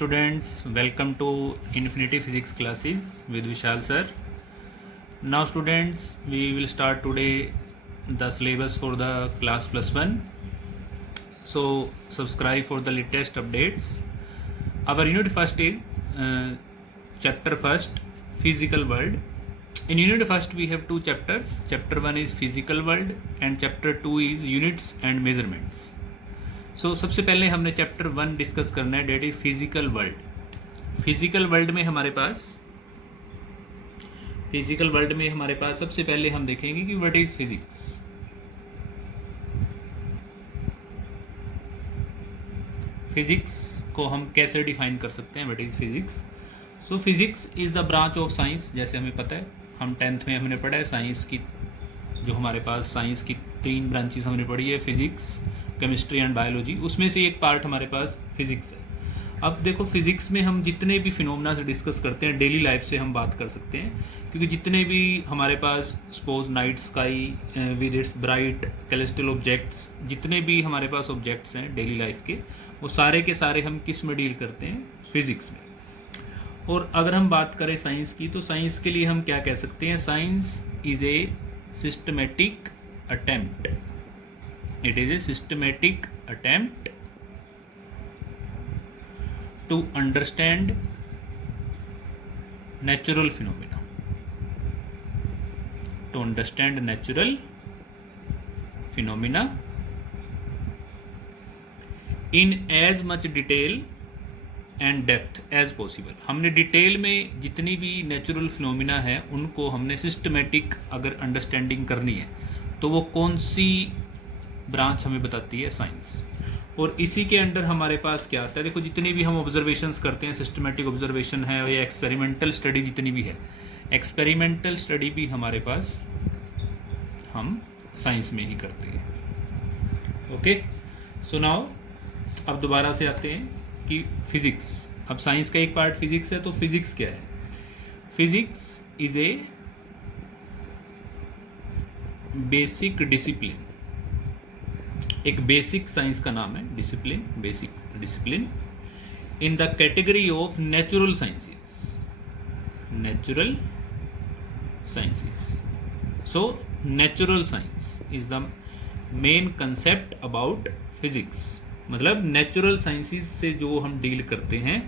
students, welcome to Infinity Physics classes with Vishal sir. Now students, we will start today the syllabus for the class +1. So subscribe for the latest updates. Our unit first is chapter first, physical world. In unit first we have two chapters. Chapter 1 is physical world and chapter 2 is units and measurements. सबसे पहले हमने chapter 1 discuss करना है, that is physical world. Physical world में हमारे पास सबसे पहले हम देखेंगे कि व्हाट इज फिजिक्स। फिजिक्स को हम कैसे डिफाइन कर सकते हैं, what is physics. So physics is the branch of science. जैसे हमें पता है, हम 10th में हमने पढ़ा है साइंस की, जो हमारे पास साइंस की 3 ब्रांचेस हमने पढ़ी है, फिजिक्स, केमिस्ट्री एंड बायोलॉजी। उसमें से एक पार्ट हमारे पास फिजिक्स है। अब देखो, फिजिक्स में हम जितने भी फिनोमेना से डिस्कस करते हैं, डेली लाइफ से हम बात कर सकते हैं, क्योंकि जितने भी हमारे पास suppose night sky with its bright celestial objects, जितने भी हमारे पास ऑब्जेक्ट्स हैं डेली लाइफ के, वो सारे के सारे हम किस में डील करते हैं, फिजिक्स में। और अगर हम बात करें साइंस की, तो साइंस के लिए हम क्या कह सकते हैं, science is a systematic attempt. It is a systematic attempt to understand natural phenomena. To understand natural phenomena in as much detail and depth as possible. हमने डिटेल में जितनी भी नेचुरल फिनोमिना है उनको हमने सिस्टमेटिक अगर अंडरस्टैंडिंग करनी है तो वो कौन सी ब्रांच हमें बताती है, साइंस। और इसी के अंडर हमारे पास क्या आता है, देखो जितनी भी हम ऑब्जर्वेशंस करते हैं, सिस्टमेटिक ऑब्जर्वेशन है या एक्सपेरिमेंटल स्टडी जितनी भी है, एक्सपेरिमेंटल स्टडी भी हमारे पास हम साइंस में ही करते हैं। ओके, सो नाउ अब दोबारा से आते हैं कि फिजिक्स। अब साइंस का एक पार्ट फिजिक्स है, तो फिजिक्स क्या है। Physics is a basic discipline, एक बेसिक साइंस का नाम है, discipline, basic discipline in the category of natural sciences. Natural sciences. So natural science is the main concept about physics. मतलब नेचुरल साइंसेस से जो हम डील करते हैं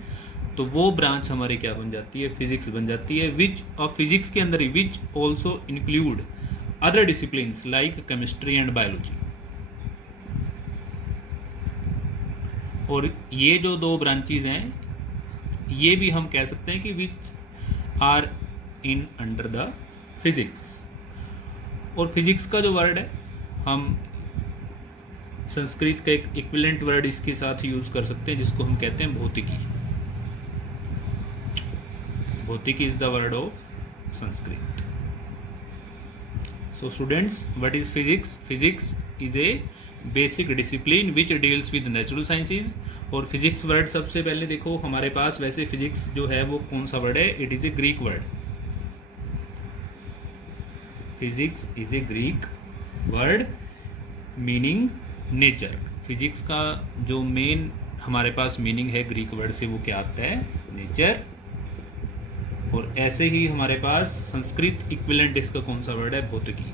तो वो ब्रांच हमारी क्या बन जाती है, फिजिक्स बन जाती है। विच और फिजिक्स के अंदर ही which also include other disciplines like chemistry and biology. और ये जो 2 ब्रांचेज हैं, ये भी हम कह सकते हैं कि which are in under the physics. और फिजिक्स का जो वर्ड है, हम संस्कृत का एक इक्विवेलेंट वर्ड इसके साथ यूज कर सकते हैं, जिसको हम कहते हैं भौतिकी। भौतिकी is the word of Sanskrit. So students, what is physics. Physics is a basic discipline which deals with natural sciences. और फिजिक्स वर्ड सबसे पहले देखो हमारे पास, वैसे फिजिक्स जो है वो कौन सा वर्ड है, it is a Greek word. Physics is a Greek word meaning nature. Physics का जो मेन हमारे पास मीनिंग है ग्रीक वर्ड से, वो क्या आता है, नेचर। और ऐसे ही हमारे पास संस्कृत इक्विवेलेंट इसका कौन सा वर्ड है, भौतिकी।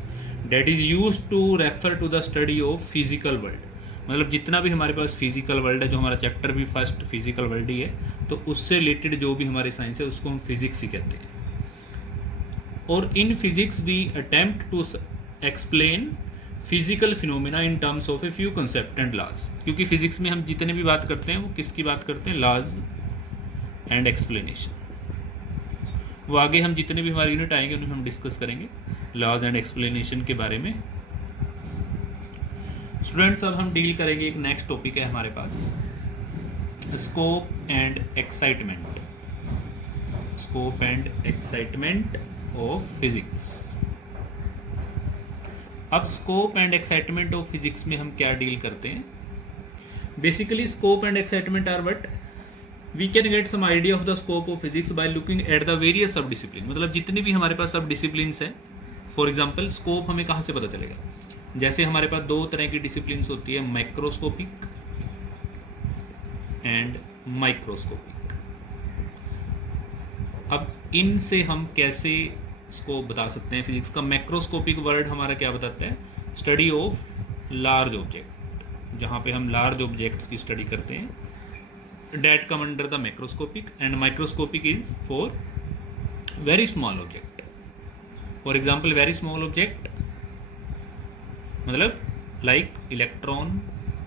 That is used to refer to the study of physical world। मतलब जितना भी हमारे पास फिजिकल वर्ल्ड है, जो हमारा चैप्टर भी फर्स्ट फिजिकल वर्ल्ड ही है, तो उससे रिलेटेड जो भी हमारी साइंस है उसको हम फिजिक्स ही कहते हैं। और in physics we attempt to explain physical phenomena in terms of a few concept and laws. क्योंकि फिजिक्स में हम जितने भी बात करते हैं वो किसकी बात करते हैं, लॉज एंड एक्सप्लेनेशन। वो आगे हम जितने भी हमारे यूनिट आएंगे उनमें हम डिस्कस करेंगे लॉज एंड एक्सप्लेनेशन के बारे में। स्टूडेंट्स, अब हम डील करेंगे, एक नेक्स्ट टॉपिक है हमारे पास, scope and excitement. Scope and excitement of physics. अब scope and excitement of physics में हम क्या डील करते हैं। Basically scope and excitement are what, we can get some idea of the scope of physics by looking at the various sub discipline. मतलब जितने भी हमारे पास सब डिसिप्लिन हैं, फॉर एग्जाम्पल स्कोप हमें कहाँ से पता चलेगा। जैसे हमारे पास 2 तरह की डिसिप्लिन्स होती है, माइक्रोस्कोपिक एंड माइक्रोस्कोपिक। अब इनसे हम कैसे इसको बता सकते हैं फिजिक्स का मैक्रोस्कोपिक वर्ड हमारा क्या बताता है, स्टडी ऑफ लार्ज ऑब्जेक्ट, जहाँ पे हम लार्ज ऑब्जेक्ट्स की स्टडी करते हैं, that come under the macroscopic, and microscopic is for very small object. For example very small object मतलब like electron,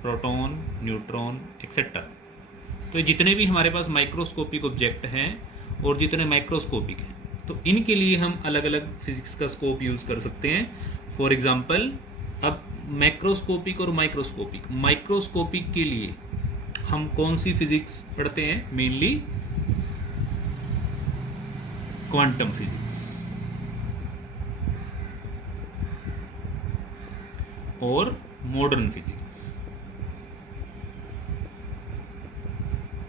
proton, neutron etcetera. तो ये जितने भी हमारे पास माइक्रोस्कोपिक ऑब्जेक्ट हैं और जितने माइक्रोस्कोपिक हैं, तो इनके लिए हम अलग अलग फिजिक्स का स्कोप यूज़ कर सकते हैं। फॉर एग्जांपल अब मैक्रोस्कोपिक और माइक्रोस्कोपिक, माइक्रोस्कोपिक के लिए हम कौन सी फिजिक्स पढ़ते हैं, मेनली क्वांटम फिजिक्स और मॉडर्न फिजिक्स।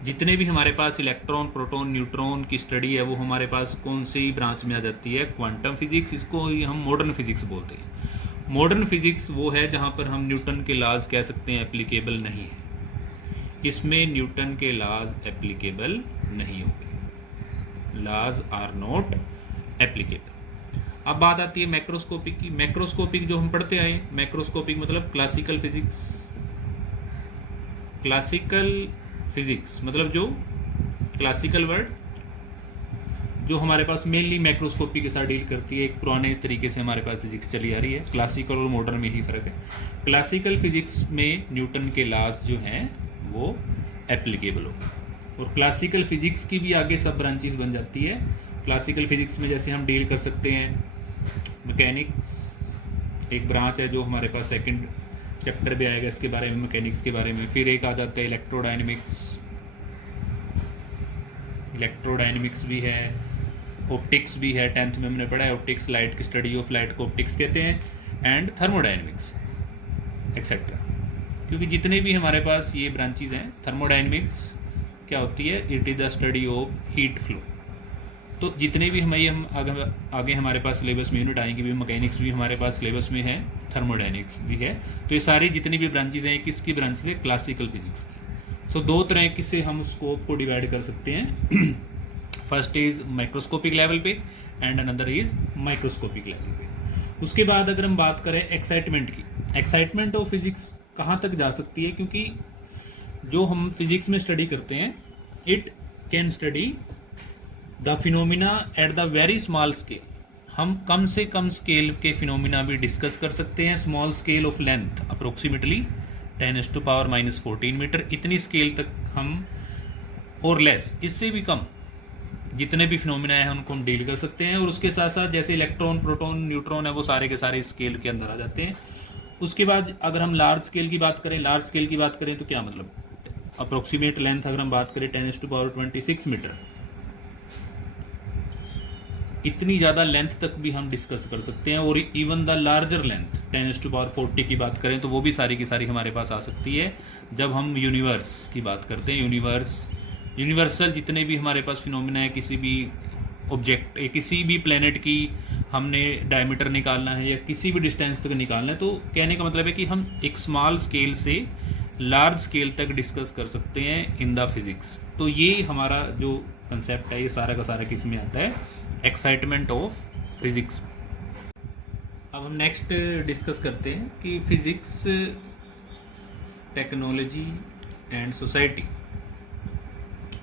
जितने भी हमारे पास इलेक्ट्रॉन, प्रोटॉन, न्यूट्रॉन की स्टडी है वो हमारे पास कौन सी ब्रांच में आ जाती है, क्वांटम फिजिक्स। इसको ही हम मॉडर्न फिजिक्स बोलते हैं। मॉडर्न फिजिक्स वो है जहाँ पर हम न्यूटन के लॉज कह सकते हैं एप्लीकेबल नहीं है, इसमें न्यूटन के लॉज एप्लीकेबल नहीं होंगे, लॉज आर नॉट एप्लीकेबल। अब बात आती है मैक्रोस्कोपिक की। मैक्रोस्कोपिक जो हम पढ़ते आए, मैक्रोस्कोपिक मतलब क्लासिकल फिजिक्स। क्लासिकल फिजिक्स मतलब जो क्लासिकल वर्ड जो हमारे पास मेनली मैक्रोस्कोपी के साथ डील करती है। एक पुराने तरीके से हमारे पास फिजिक्स चली आ रही है, क्लासिकल और मॉडर्न में ही फ़र्क है। क्लासिकल फिजिक्स में न्यूटन के लॉज जो हैं वो एप्लीकेबल होगा, और क्लासिकल फिजिक्स की भी आगे सब ब्रांचेस बन जाती है। क्लासिकल फिजिक्स में जैसे हम डील कर सकते हैं मैकेनिक्स, एक ब्रांच है जो हमारे पास सेकंड चैप्टर भी आएगा इसके बारे में, मैकेनिक्स के बारे में। फिर एक आ जाता है इलेक्ट्रोडायनेमिक्स, इलेक्ट्रोडायनेमिक्स भी है, ऑप्टिक्स भी है, 10th में हमने पढ़ा है ऑप्टिक्स, लाइट की स्टडी ऑफ लाइट को ऑप्टिक्स कहते हैं, एंड थर्मोडायनेमिक्स एक्सेट्रा। क्योंकि जितने भी हमारे पास ये ब्रांचेज हैं, थर्मोडायनेमिक्स क्या होती है, it is the study of heat flow. तो जितने भी हम आगे हमारे पास सिलेबस में यूनिट आएंगे भी, मैकेनिक्स भी हमारे पास सिलेबस में है, थर्मोडायनेमिक्स भी है। तो ये सारी जितनी भी ब्रांचेज हैं किसकी ब्रांचेज है, क्लासिकल फिजिक्स की। सो दो तरह की से हम स्कोप को डिवाइड कर सकते हैं। फर्स्ट इज माइक्रोस्कोपिक लेवल पे and another is microscopic level पे। उसके बाद अगर हम बात करें एक्साइटमेंट की, एक्साइटमेंट ऑफ फिजिक्स कहाँ तक जा सकती है, क्योंकि जो हम फिजिक्स में स्टडी करते हैं it can study the phenomena at the very small scale. हम कम से कम स्केल के फिनोमिना भी डिस्कस कर सकते हैं। Small scale of length approximately 10⁻⁻14 metre, इतनी स्केल तक हम, और लेस इससे भी कम जितने भी फिनोमिना है उनको हम डील कर सकते हैं। और उसके साथ साथ जैसे इलेक्ट्रॉन, प्रोटॉन, न्यूट्रॉन है वो सारे के सारे स्केल के अंदर आ जाते हैं। उसके बाद अगर हम लार्ज स्केल की बात करें, लार्ज स्केल की बात करें तो क्या मतलब, अप्रोक्सीमेट लेंथ अगर हम बात करें 10⁻26 मीटर, इतनी ज़्यादा लेंथ तक भी हम डिस्कस कर सकते हैं। और इवन द लार्जर लेंथ 10⁻40 की बात करें तो वो भी सारी की सारी हमारे पास आ सकती है जब हम यूनिवर्स की बात करते हैं। यूनिवर्सल जितने भी हमारे पास फिनोमिना है, किसी भी ऑब्जेक्ट, किसी भी प्लेनेट की हमने डायमीटर निकालना है या किसी भी डिस्टेंस तक निकालना है, तो कहने का मतलब है कि हम एक स्मॉल स्केल से लार्ज स्केल तक डिस्कस कर सकते हैं इन द फिजिक्स। तो ये हमारा जो कंसेप्ट है ये सारा का सारा किस में आता है, एक्साइटमेंट ऑफ फिजिक्स। अब हम नेक्स्ट डिस्कस करते हैं कि physics, technology and society.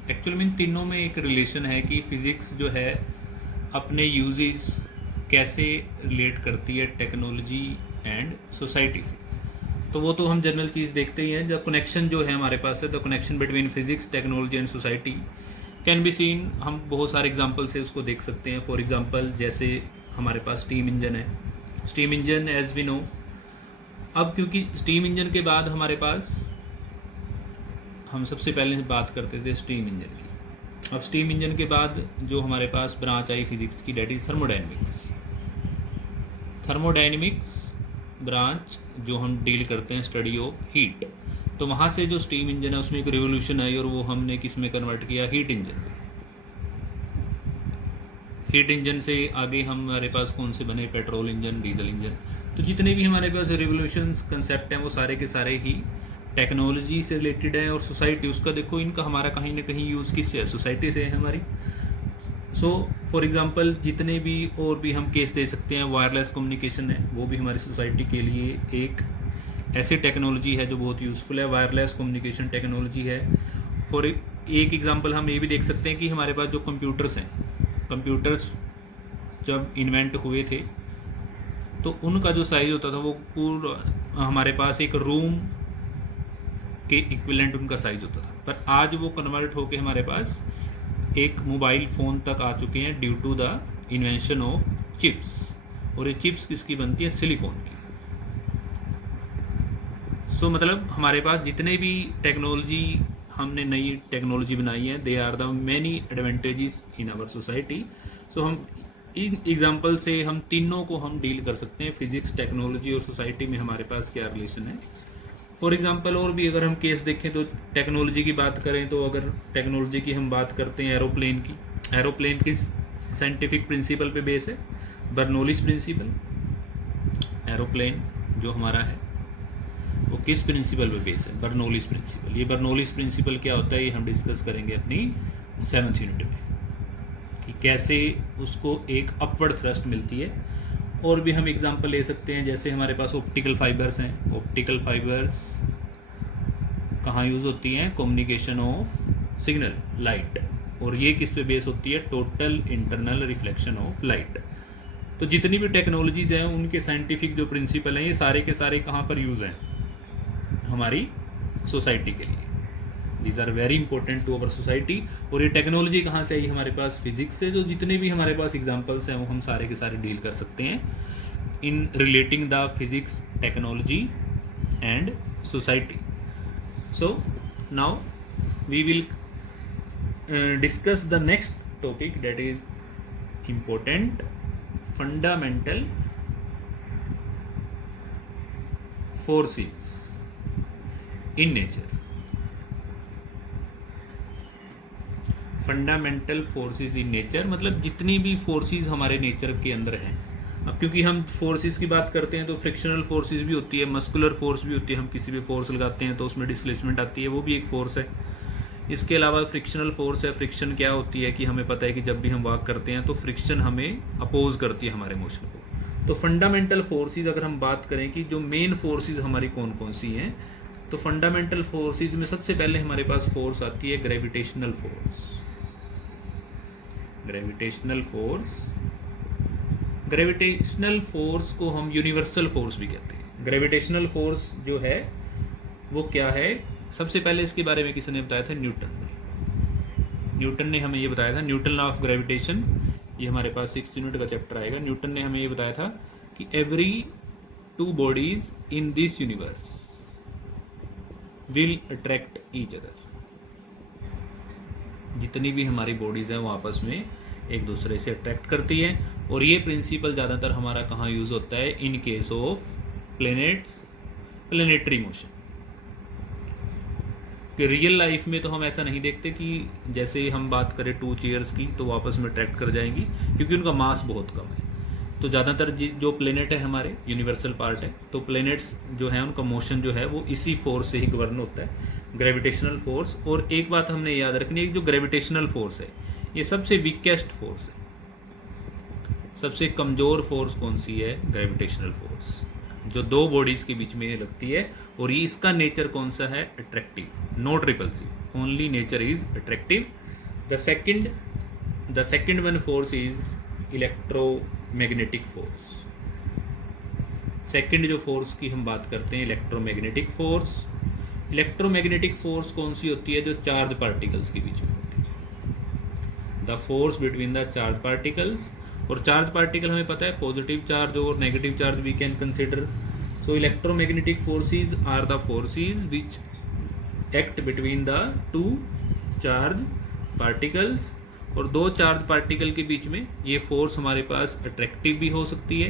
Actual में इन तीनों में एक रिलेशन है कि फिजिक्स जो है अपने यूजेस कैसे रिलेट करती है टेक्नोलॉजी एंड सोसाइटी से। तो वो तो हम जनरल चीज़ देखते ही हैं। जब कनेक्शन जो है हमारे पास है, the connection between physics, technology and society can be seen, हम बहुत सारे एग्जांपल से उसको देख सकते हैं। फॉर एग्जांपल जैसे हमारे पास स्टीम इंजन है, steam engine as we know. अब क्योंकि स्टीम इंजन के बाद हमारे पास, हम सबसे पहले बात करते थे स्टीम इंजन की, अब स्टीम इंजन के बाद जो हमारे पास ब्रांच आई फिजिक्स की, that is thermodynamics. Thermodynamics branch जो हम डील करते हैं स्टडी ऑफ हीट। तो वहाँ से जो स्टीम इंजन है उसमें एक रिवोल्यूशन आई और वो हमने किस में कन्वर्ट किया, हीट इंजन। हीट इंजन से आगे हमारे पास कौन से बने, पेट्रोल इंजन, डीजल इंजन। तो जितने भी हमारे पास रिवोल्यूशन कंसेप्ट हैं वो सारे के सारे ही टेक्नोलॉजी से रिलेटेड है। और सोसाइटी, उसका देखो इनका हमारा कहीं ना कहीं यूज़ किससे है, सोसाइटी से है हमारी। सो फॉर एग्जांपल जितने भी और भी हम केस दे सकते हैं, वायरलेस कम्युनिकेशन है, वो भी हमारी सोसाइटी के लिए एक ऐसी टेक्नोलॉजी है जो बहुत यूज़फुल है। वायरलेस कम्युनिकेशन टेक्नोलॉजी है। फॉर एक एग्जांपल हम ये भी देख सकते हैं कि हमारे पास जो कंप्यूटर्स हैं, कंप्यूटर्स जब इन्वेंट हुए थे तो उनका जो साइज़ होता था वो पूरा हमारे पास एक रूम के इक्विवेलेंट उनका साइज़ होता था, पर आज वो कन्वर्ट होके हमारे पास एक मोबाइल फ़ोन तक आ चुके हैं due to the invention of chips. और ये चिप्स किसकी बनती है? सिलिकॉन की। सो मतलब हमारे पास जितने भी टेक्नोलॉजी, हमने नई टेक्नोलॉजी बनाई है, they are the many advantages in our society. So हम इन एग्जांपल से हम तीनों को हम डील कर सकते हैं, फिजिक्स, टेक्नोलॉजी और सोसाइटी में हमारे पास क्या रिलेशन है। फॉर एग्जांपल और भी अगर हम केस देखें तो टेक्नोलॉजी की बात करें तो अगर टेक्नोलॉजी की हम बात करते हैं एरोप्लेन की, एरोप्लेन किस साइंटिफिक प्रिंसिपल पे बेस है? Bernoulli's principle. एरोप्लेन जो हमारा है वो किस प्रिंसिपल पे बेस है? Bernoulli's principle. ये बर्नौलीज प्रिंसिपल क्या होता है ये हम डिस्कस करेंगे अपनी 7th यूनिट में, कि कैसे उसको एक अपवर्ड थ्रस्ट मिलती है। और भी हम एग्जांपल ले सकते हैं, जैसे हमारे पास ऑप्टिकल फाइबर्स हैं। ऑप्टिकल फाइबर्स कहाँ यूज़ होती हैं? Communication of signal, light. और ये किस पे बेस होती है? Total internal reflection of light. तो जितनी भी टेक्नोलॉजीज़ हैं उनके साइंटिफिक जो प्रिंसिपल हैं ये सारे के सारे कहाँ पर यूज़ हैं? हमारी सोसाइटी के लिए। These are very important to our society. और ये टेक्नोलॉजी कहाँ से आई? हमारे पास फिजिक्स से। जो जितने भी हमारे पास एग्जांपल्स हैं वो हम सारे के सारे डील कर सकते हैं in relating the physics, technology and society. So now we will discuss the next topic, that is important, fundamental forces in nature. Fundamental forces in nature मतलब जितनी भी फोर्सेस हमारे नेचर के अंदर हैं। अब क्योंकि हम फोर्सेस की बात करते हैं तो फ्रिक्शनल फोर्सेस भी होती है, मस्कुलर फोर्स भी होती है। हम किसी भी फोर्स लगाते हैं तो उसमें डिस्प्लेसमेंट आती है, वो भी एक फोर्स है। इसके अलावा फ्रिक्शनल फोर्स है। फ्रिक्शन क्या होती है कि हमें पता है कि जब भी हम वॉक करते हैं तो फ्रिक्शन हमें अपोज करती है हमारे मोशन को। तो फंडामेंटल फोर्सेस अगर हम बात करें कि जो मेन फोर्सेस हमारी कौन कौन सी हैं, तो फंडामेंटल फोर्सेस में सबसे पहले हमारे पास फोर्स आती है gravitational force. Gravitational force, gravitational force को हम यूनिवर्सल फोर्स भी कहते हैं। ग्रेविटेशनल फोर्स जो है वो क्या है? सबसे पहले इसके बारे में किसने बताया था? न्यूटन ने हमें ये बताया था। न्यूटन लॉ ऑफ ग्रेविटेशन, ये हमारे पास 6th यूनिट का चैप्टर आएगा। न्यूटन ने हमें ये बताया था कि every 2 bodies in this universe will attract each other. जितनी भी हमारी बॉडीज़ हैं वो आपस में एक दूसरे से अट्रैक्ट करती हैं। और ये प्रिंसिपल ज़्यादातर हमारा कहाँ यूज़ होता है? In case of planets, planetary motion. कि रियल लाइफ में तो हम ऐसा नहीं देखते कि जैसे हम बात करें 2 चेयर्स की तो वो आपस में अट्रैक्ट कर जाएंगी, क्योंकि उनका मास बहुत कम है। तो ज़्यादातर जो प्लेनेट है हमारे यूनिवर्सल पार्ट है, तो प्लेनेट्स जो है उनका मोशन जो है वो इसी फोर्स से ही गवर्न होता है, ग्रेविटेशनल फोर्स। और एक बात हमने याद रखनी है, जो ग्रेविटेशनल फोर्स है ये सबसे वीकेस्ट फोर्स है। सबसे कमज़ोर फोर्स कौन सी है? ग्रेविटेशनल फोर्स, जो 2 बॉडीज़ के बीच में लगती है। और ये इसका नेचर कौन सा है? Attractive, not repulsive. Only nature is attractive. The second one force is electromagnetic force. Second जो फोर्स की हम बात करते हैं, इलेक्ट्रोमैग्नेटिक फोर्स। इलेक्ट्रोमैग्नेटिक फोर्स कौन सी होती है? जो चार्ज पार्टिकल्स के बीच में होती है। The force between the charge particles. और चार्ज पार्टिकल हमें पता है पॉजिटिव चार्ज और negative charge we can consider. So electromagnetic forces are the forces which act between the 2 charge particles. और 2 चार्ज पार्टिकल के बीच में ये फोर्स हमारे पास अट्रैक्टिव भी हो सकती है।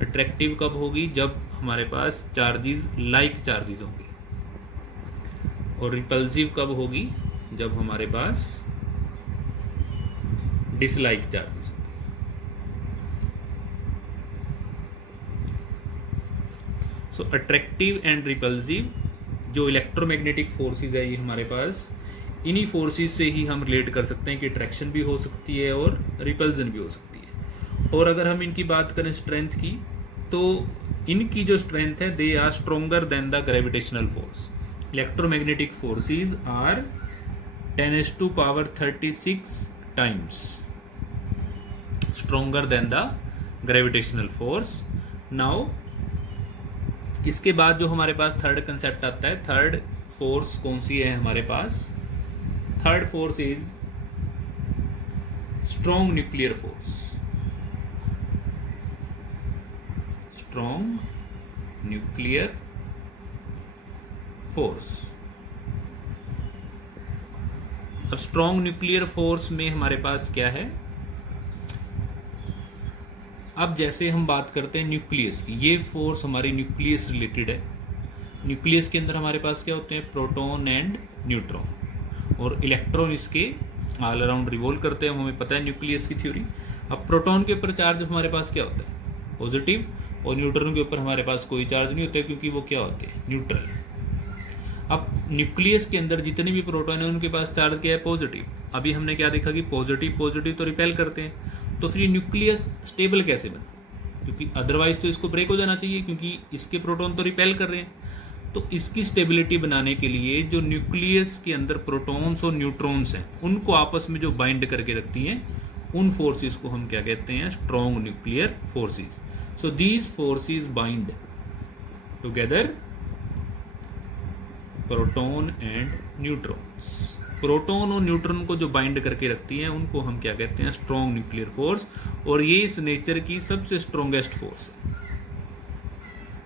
अट्रैक्टिव कब होगी? जब हमारे पास चार्जेस लाइक चार्जेस होंगे। और रिपल्सिव कब होगी? जब हमारे पास डिसलाइक चार्जेस होंगे। सो अट्रैक्टिव एंड रिपल्सिव जो इलेक्ट्रोमैग्नेटिक फोर्सेस है ये हमारे पास इन्हीं फोर्सेस से ही हम रिलेट कर सकते हैं कि अट्रैक्शन भी हो सकती है और रिपल्जन भी हो सकती है। और अगर हम इनकी बात करें स्ट्रेंथ की, तो इनकी जो स्ट्रेंथ है, they are stronger than the gravitational force. Electromagnetic forces are 10⁻36 times stronger than the gravitational force. Now इसके बाद जो हमारे पास थर्ड कंसेप्ट आता है, थर्ड फोर्स कौन सी है हमारे पास? Third force is strong nuclear force. Strong nuclear force. अब स्ट्रॉन्ग न्यूक्लियर फोर्स में हमारे पास क्या है? अब जैसे हम बात करते हैं न्यूक्लियस की, ये फोर्स हमारी न्यूक्लियस रिलेटेड है। न्यूक्लियस के अंदर हमारे पास क्या होते हैं? प्रोटॉन एंड न्यूट्रॉन, और इलेक्ट्रॉन इसके ऑल अराउंड रिवॉल्व करते हैं, हमें पता है न्यूक्लियस की थ्योरी। अब प्रोटॉन के ऊपर चार्ज हमारे पास क्या होता है? पॉजिटिव। और न्यूट्रॉन के ऊपर हमारे पास कोई चार्ज नहीं होता, क्योंकि वो क्या होते हैं? न्यूट्रल। अब न्यूक्लियस के अंदर जितने भी प्रोटॉन है उनके पास चार्ज क्या है? पॉजिटिव। अभी हमने क्या देखा कि पॉजिटिव पॉजिटिव तो रिपेल करते हैं, तो फिर न्यूक्लियस स्टेबल कैसे बने? क्योंकि अदरवाइज तो इसको ब्रेक हो जाना चाहिए, क्योंकि इसके प्रोटॉन तो रिपेल कर रहे हैं। तो इसकी स्टेबिलिटी बनाने के लिए जो न्यूक्लियस के अंदर प्रोटॉन्स और न्यूट्रॉन्स हैं, उनको आपस में जो बाइंड करके रखती हैं, उन फोर्सेस को हम क्या कहते हैं? Strong nuclear forces. So these forces bind together proton and neutrons. Proton और न्यूट्रॉन को जो बाइंड करके रखती हैं, उनको हम क्या कहते हैं? Strong nuclear force. और ये इस नेचर की सबसे स्ट्रॉन्गेस्ट फोर्स है।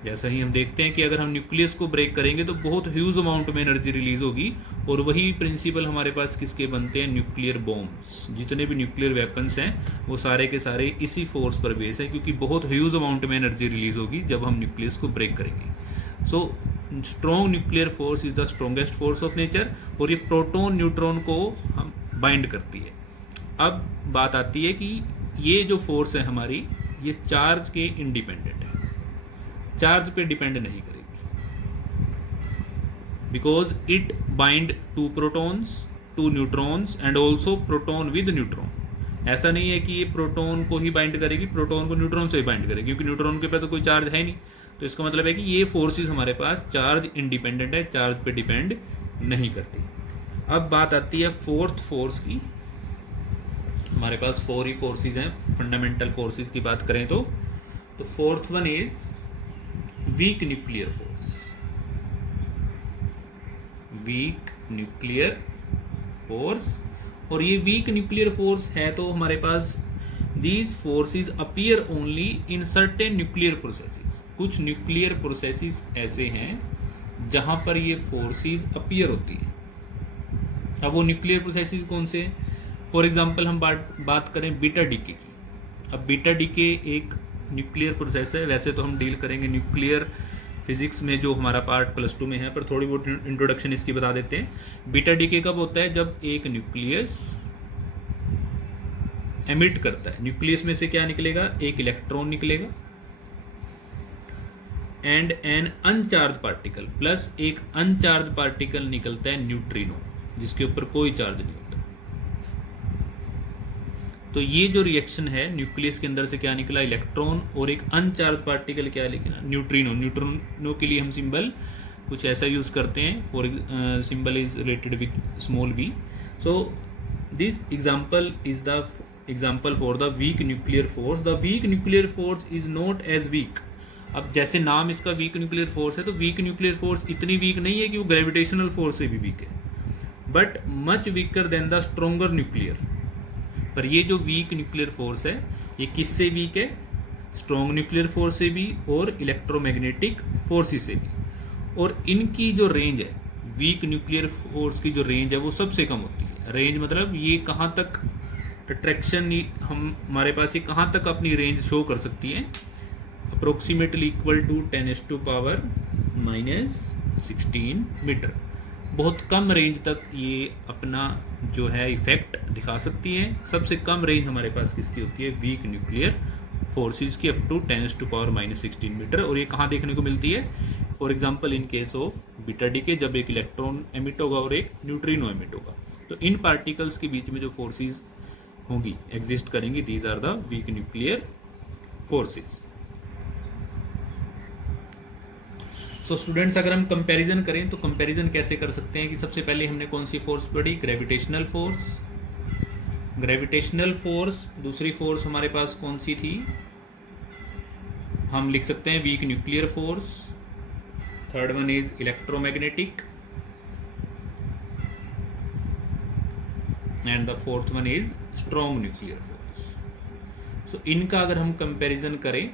जैसा ही हम देखते हैं कि अगर हम न्यूक्लियस को ब्रेक करेंगे तो बहुत ह्यूज अमाउंट में एनर्जी रिलीज होगी, और वही प्रिंसिपल हमारे पास किसके बनते हैं? Nuclear bombs. जितने भी न्यूक्लियर वेपन्स हैं वो सारे के सारे इसी फोर्स पर बेस है, क्योंकि बहुत ह्यूज अमाउंट में एनर्जी रिलीज होगी जब हम न्यूक्लियस को ब्रेक करेंगे। So strong nuclear force is the strongest force of nature, और ये प्रोटॉन न्यूट्रॉन को हम बाइंड करती है। अब बात आती है कि ये जो फोर्स है हमारी, ये चार्ज के इंडिपेंडेंट है, चार्ज पे डिपेंड नहीं करेगी, because it bind to protons, to neutrons and also proton with neutron. ऐसा नहीं है कि ये प्रोटॉन को ही बाइंड करेगी, प्रोटॉन को न्यूट्रॉन से ही बाइंड करेगी, क्योंकि न्यूट्रॉन के पे तो कोई चार्ज है नहीं। तो इसका मतलब है कि ये फोर्सेस हमारे पास चार्ज इंडिपेंडेंट है, चार्ज पे डिपेंड नहीं करती। अब बात आती है फोर्थ फोर्स की। हमारे पास 4 ही फोर्सेस हैं फंडामेंटल फोर्सेस की बात करें तो fourth one is weak nuclear force. Weak nuclear force. और ये वीक न्यूक्लियर फोर्स है तो हमारे पास these forces appear only in certain nuclear processes. कुछ न्यूक्लियर प्रोसेसेस ऐसे हैं जहां पर ये फोर्सेस अपीयर होती है। अब वो न्यूक्लियर प्रोसेसेस कौन से? फॉर एग्जांपल हम बात करें बीटा डीके की। अब बीटा डीके एक न्यूक्लियर प्रोसेस है। वैसे तो हम डील करेंगे न्यूक्लियर फिजिक्स में, जो हमारा पार्ट +2 में है, पर थोड़ी बहुत इंट्रोडक्शन इसकी बता देते हैं। बीटा डीके कब होता है? जब एक न्यूक्लियस एमिट करता है। न्यूक्लियस में से क्या निकलेगा? एक इलेक्ट्रॉन निकलेगा and an uncharge particle, plus एक अनचार्ज पार्टिकल निकलता है न्यूट्रिनो, जिसके ऊपर कोई चार्ज नहीं होता। तो ये जो रिएक्शन है, न्यूक्लियस के अंदर से क्या निकला? इलेक्ट्रॉन, और एक अनचार्ज पार्टिकल क्या लिखना? न्यूट्रिनो। न्यूट्रिनो के लिए हम सिंबल कुछ ऐसा यूज करते हैं, for symbol is related with small v। So this example is the example for the weak nuclear force. The weak nuclear force is not as weak. अब जैसे नाम इसका वीक न्यूक्लियर फोर्स है, तो वीक न्यूक्लियर फोर्स इतनी weak नहीं है कि वो ग्रेविटेशनल फोर्स से भी वीक है, but much weaker then the stronger nuclear. पर ये जो वीक न्यूक्लियर फोर्स है, ये किससे वीक है? स्ट्रॉन्ग न्यूक्लियर फोर्स से भी और इलेक्ट्रोमैग्नेटिक फोर्सेस से भी। और इनकी जो रेंज है, वीक न्यूक्लियर फोर्स की जो रेंज है वो सबसे कम होती है। रेंज मतलब ये कहाँ तक अट्रैक्शन हमारे पास ये कहाँ तक अपनी रेंज शो कर सकती है? Approximately equal to 10⁻⁻16 metre. बहुत कम रेंज तक ये अपना जो है इफेक्ट दिखा सकती है। सबसे कम रेंज हमारे पास किसकी होती है? वीक न्यूक्लियर फोर्सेस की, अप टू 10⁻⁻16 मीटर। और ये कहाँ देखने को मिलती है? For example in case of beta decay, जब एक इलेक्ट्रॉन एमिट होगा और एक न्यूट्रिनो एमिट होगा। तो इन पार्टिकल्स के बीच में जो फोर्सेस होंगी एग्जिस्ट करेंगी, these are the weak nuclear forces. So students, अगर हम कंपैरिजन करें तो कंपैरिजन कैसे कर सकते हैं कि सबसे पहले हमने कौन सी फोर्स पढ़ी, ग्रेविटेशनल फोर्स। ग्रेविटेशनल फोर्स, दूसरी फोर्स हमारे पास कौन सी थी, हम लिख सकते हैं weak nuclear force. Third one is electromagnetic and the fourth one is strong nuclear force. So इनका अगर हम कंपैरिजन करें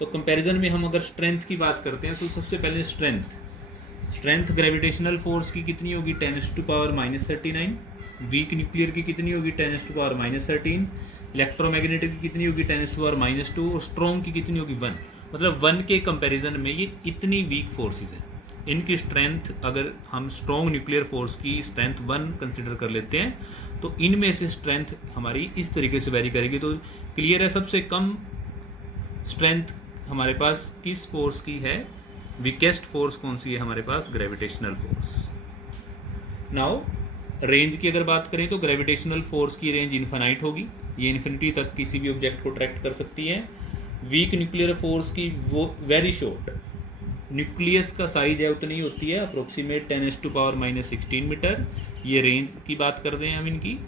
तो कंपैरिजन में हम अगर स्ट्रेंथ की बात करते हैं तो सबसे पहले स्ट्रेंथ ग्रेविटेशनल फोर्स की कितनी होगी, 10⁻⁻39। वीक न्यूक्लियर की कितनी होगी, 10⁻⁻13। इलेक्ट्रोमैग्नेटिक की कितनी होगी, 10⁻⁻2। और स्ट्रॉन्ग की कितनी होगी, 1। मतलब 1 के कंपैरिजन में ये इतनी वीक फोर्सेस हैं। इनकी स्ट्रेंथ, अगर हम स्ट्रॉन्ग न्यूक्लियर फोर्स की स्ट्रेंथ 1 कंसिडर कर लेते हैं तो इनमें से स्ट्रेंथ हमारी इस तरीके से वेरी करेगी। तो क्लियर है, सबसे कम स्ट्रेंथ हमारे पास किस फोर्स की है, वीकेस्ट फोर्स कौन सी है हमारे पास, ग्रेविटेशनल फोर्स। नाउ रेंज की अगर बात करें तो ग्रेविटेशनल फोर्स की रेंज इन्फानाइट होगी, ये इन्फिनिटी तक किसी भी ऑब्जेक्ट को अट्रैक्ट कर सकती है। वीक न्यूक्लियर फोर्स की वो वेरी शॉर्ट, न्यूक्लियस का साइज है उतनी होती है, अप्रोक्सीमेट 10⁻⁻16 मीटर। ये रेंज की बात कर रहे हैं हम इनकी।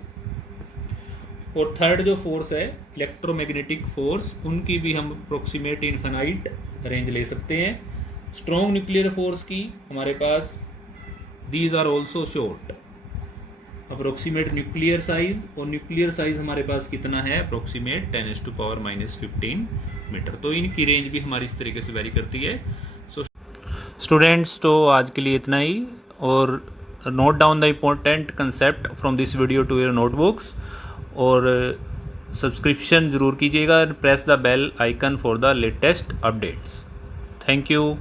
और थर्ड जो फोर्स है इलेक्ट्रोमैग्नेटिक फोर्स, उनकी भी हम अप्रोक्सीमेट इन्फानाइट रेंज ले सकते हैं। स्ट्रॉन्ग न्यूक्लियर फोर्स की हमारे पास these are also short, approximate nuclear size, और न्यूक्लियर साइज हमारे पास कितना है, अप्रोक्सीमेट 10⁻⁻15 मीटर। तो इनकी रेंज भी हमारी इस तरीके से वेरी करती है। सो स्टूडेंट्स, तो आज के लिए इतना ही, और note down the important concept from this video to your notebooks, और सब्सक्रिप्शन ज़रूर कीजिएगा। Press the bell icon for the latest updates. Thank you.